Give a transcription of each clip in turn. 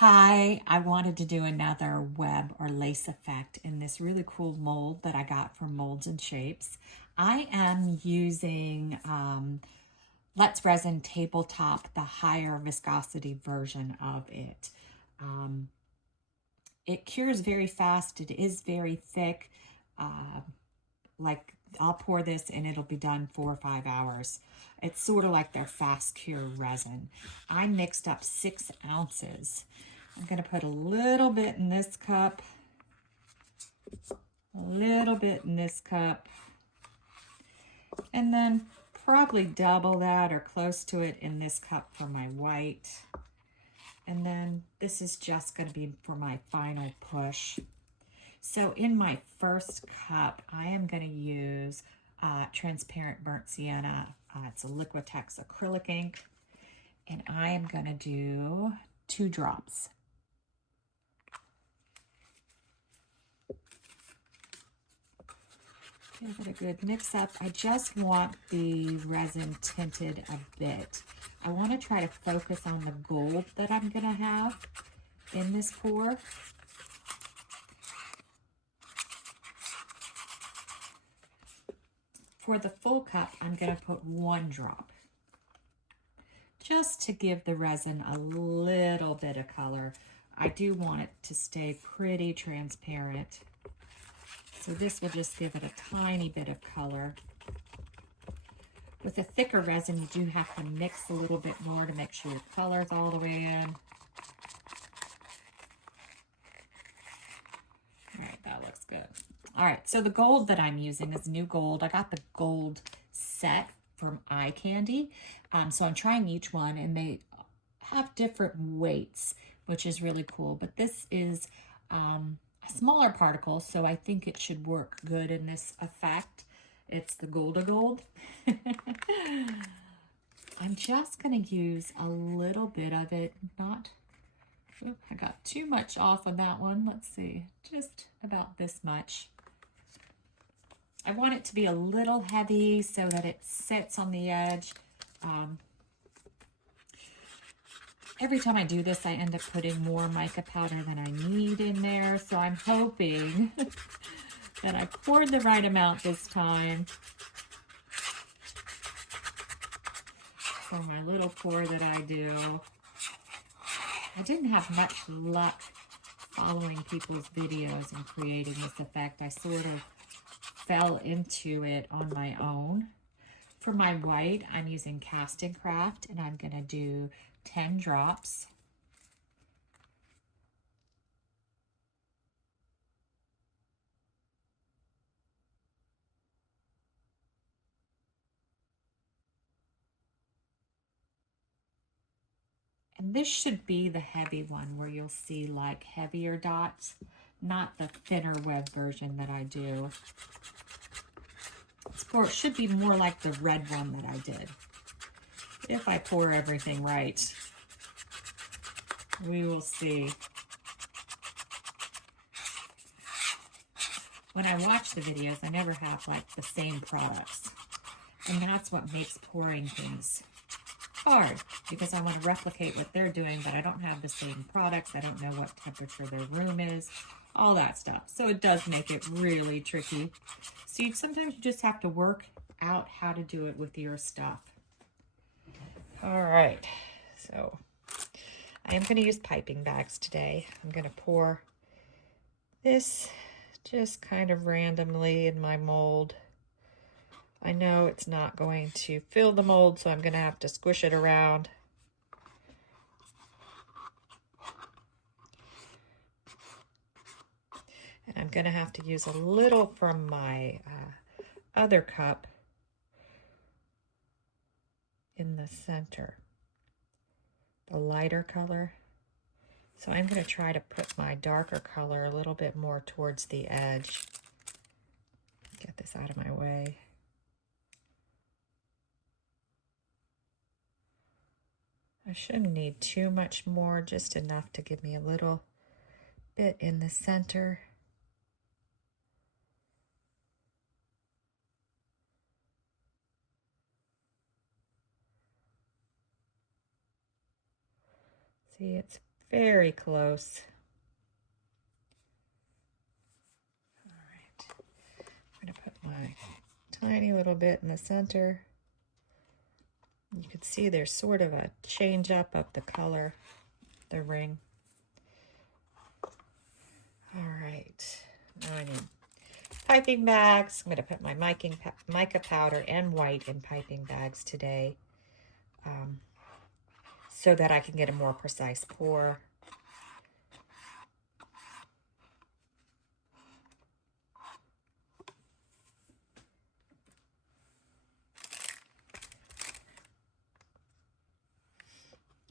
Hi, I wanted to do another web or lace effect in this really cool mold that I got from Molds and Shapes. I am using Let's Resin Tabletop, the higher viscosity version of it. Um, it cures very fast. It is very thick. Uh, like I'll pour this and it'll be done 4 or 5 hours. It's sort of like their fast cure resin. I mixed up 6 ounces. I'm going to put a little bit in this cup, a little bit in this cup, and then probably double that or close to it in this cup for my white. And then this is just going to be for my final push. So in my first cup, I am going to use transparent burnt sienna. It's a Liquitex acrylic ink. And I am going to do 2 drops. Give it a good mix up. I just want the resin tinted a bit. I want to try to focus on the gold that I'm going to have in this pour. For the full cup, I'm going to put 1 drop, just to give the resin a little bit of color. I do want it to stay pretty transparent. So this will just give it a tiny bit of color. With a thicker resin, you do have to mix a little bit more to make sure the color's all the way in. All right, that looks good. All right, so the gold that I'm using is new gold. I got the gold set from Eye Candy. So I'm trying each one, and they have different weights, which is really cool. But this is a smaller particle, so I think it should work good in this effect. It's the Golda Gold. I'm just going to use a little bit of it. I got too much off of that one. Let's see, just about this much. I want it to be a little heavy so that it sits on the edge. Every time I do this, I end up putting more mica powder than I need in there. So I'm hoping that I poured the right amount this time for my little pour that I do. I didn't have much luck following people's videos and creating this effect. I sort of fell into it on my own. For my white, I'm using Casting Craft, and I'm going to do 10 drops. And this should be the heavy one where you'll see like heavier dots, not the thinner web version that I do. It should be more like the red one that I did. If I pour everything right, we will see. When I watch the videos, I never have like the same products. And that's what makes pouring things hard, because I want to replicate what they're doing, but I don't have the same products. I don't know what temperature their room is, all that stuff. So it does make it really tricky. So sometimes you just have to work out how to do it with your stuff. All right, so I am going to use piping bags today. I'm going to pour this just kind of randomly in my mold. I know it's not going to fill the mold, so I'm going to have to squish it around. And I'm going to have to use a little from my other cup in the center, the lighter color. So I'm going to try to put my darker color a little bit more towards the edge. Get this out of my way. I shouldn't need too much more, just enough to give me a little bit in the center. See, it's very close. All right, I'm going to put my tiny little bit in the center. You can see there's sort of a change up of the color, the ring. All right, now I need piping bags. I'm going to put my mica powder and white in piping bags today so that I can get a more precise pour.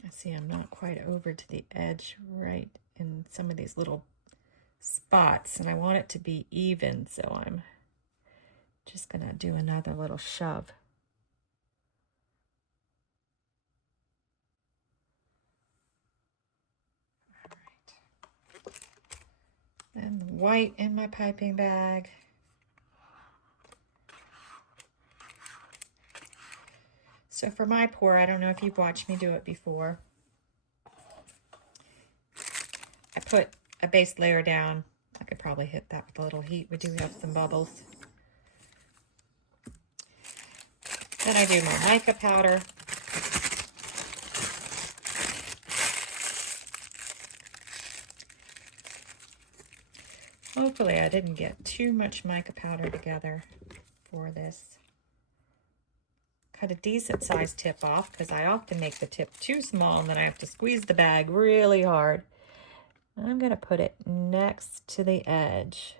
I see I'm not quite over to the edge right in some of these little spots, and I want it to be even, so I'm just gonna do another little shove. All right. And the white in my piping bag. So for my pour, I don't know if you've watched me do it before. I put a base layer down. I could probably hit that with a little heat. We do have some bubbles. Then I do my mica powder. Hopefully I didn't get too much mica powder together for this. Cut a decent sized tip off because I often make the tip too small and then I have to squeeze the bag really hard. And I'm going to put it next to the edge.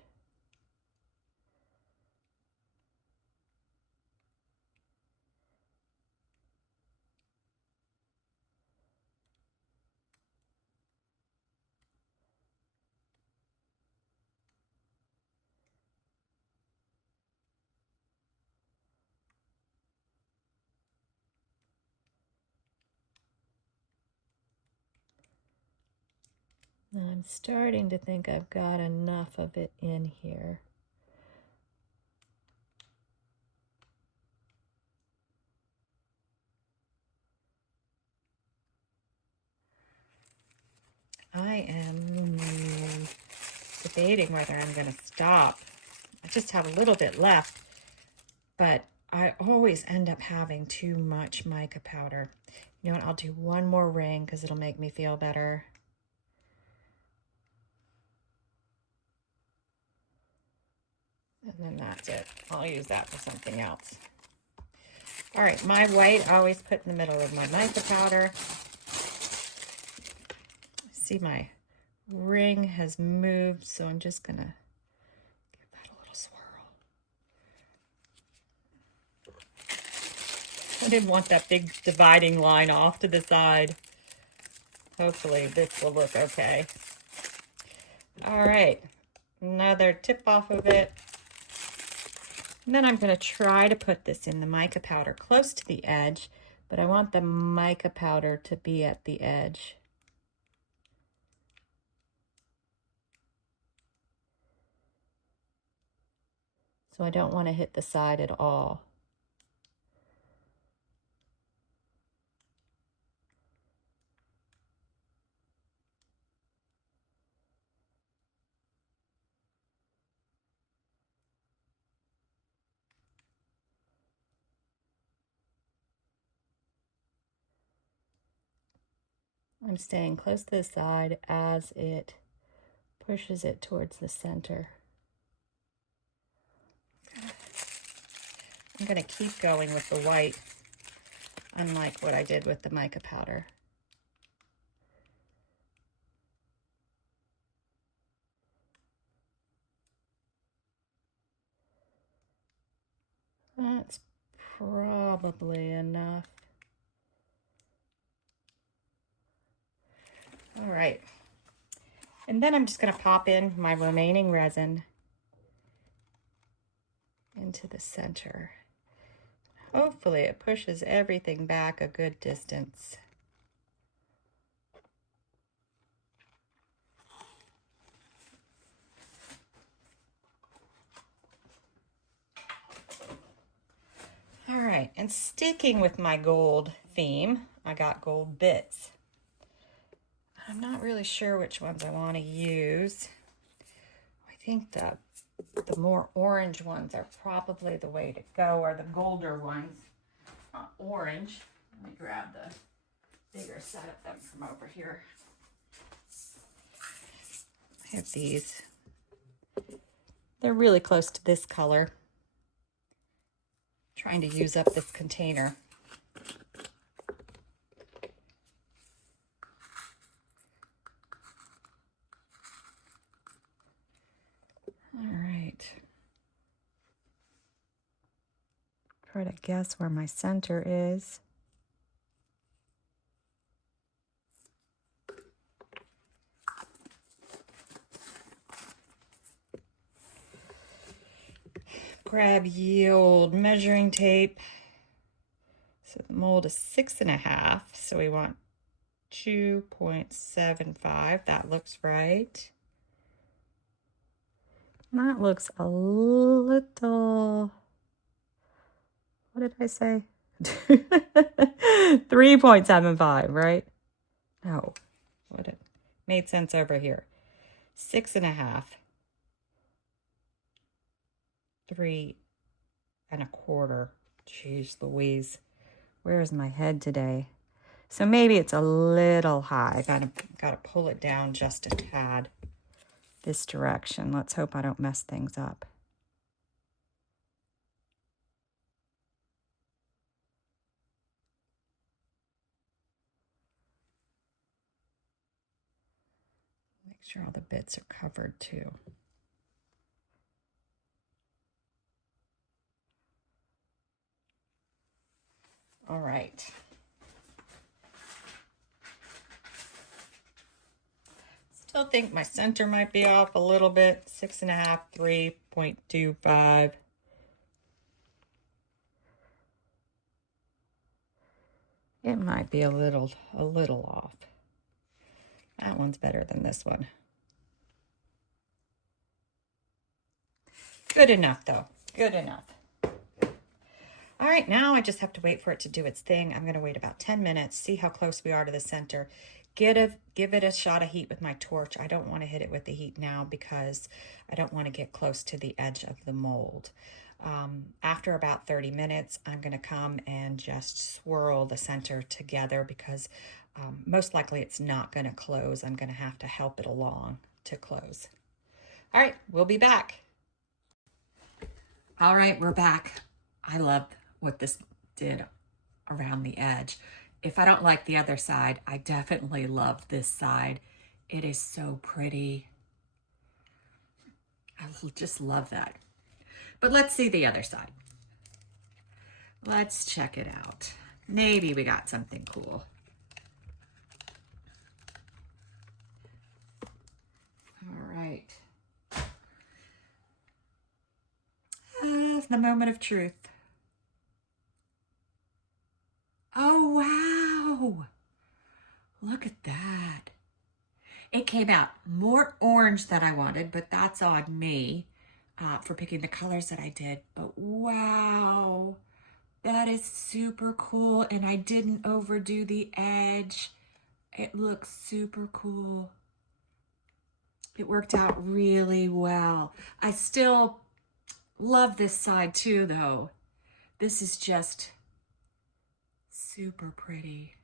I'm starting to think I've got enough of it in here. I am debating whether I'm going to stop. I just have a little bit left, but I always end up having too much mica powder. You know what? I'll do one more ring because it'll make me feel better. And then that's it. I'll use that for something else. All right, my white I always put in the middle of my mica powder. See, my ring has moved, so I'm just gonna give that a little swirl. I didn't want that big dividing line off to the side. Hopefully this will look okay. All right, another tip off of it. And then I'm going to try to put this in the mica powder close to the edge, but I want the mica powder to be at the edge. So I don't want to hit the side at all. I'm staying close to the side as it pushes it towards the center. I'm going to keep going with the white, unlike what I did with the mica powder. That's probably enough. All right. And then I'm just going to pop in my remaining resin into the center. Hopefully it pushes everything back a good distance. All right, and sticking with my gold theme, I got gold bits. I'm not really sure which ones I want to use. I think the more orange ones are probably the way to go, or the golder ones. Not orange. Let me grab the bigger set of them from over here. I have these. They're really close to this color. Trying to use up this container. All right. Try to guess where my center is. Grab ye old measuring tape. So the mold is 6.5, so we want 2.75. That looks right. That looks a little, what did I say? 3.75, right? No, what it made sense over here. 6.5. 3.25. Jeez Louise, where is my head today? So maybe it's a little high. Gotta pull it down just a tad this direction. Let's hope I don't mess things up. Make sure all the bits are covered too. All right. Still think my center might be off a little bit. 6.5, 3.25. It might be a little off. That one's better than this one. Good enough though, good enough. All right, now I just have to wait for it to do its thing. I'm gonna wait about 10 minutes, see how close we are to the center. Give it a shot of heat with my torch. I don't wanna hit it with the heat now because I don't wanna get close to the edge of the mold. After about 30 minutes, I'm gonna come and just swirl the center together because most likely it's not gonna close. I'm gonna have to help it along to close. All right, we'll be back. All right, we're back. I love what this did around the edge. If I don't like the other side, I definitely love this side. It is so pretty. I just love that. But let's see the other side. Let's check it out. Maybe we got something cool. All right. The moment of truth. Oh, wow. Look at that. It came out more orange than I wanted, but that's on me for picking the colors that I did. But wow, that is super cool. And I didn't overdo the edge. It looks super cool. It worked out really well. I still love this side too, though. This is just super pretty.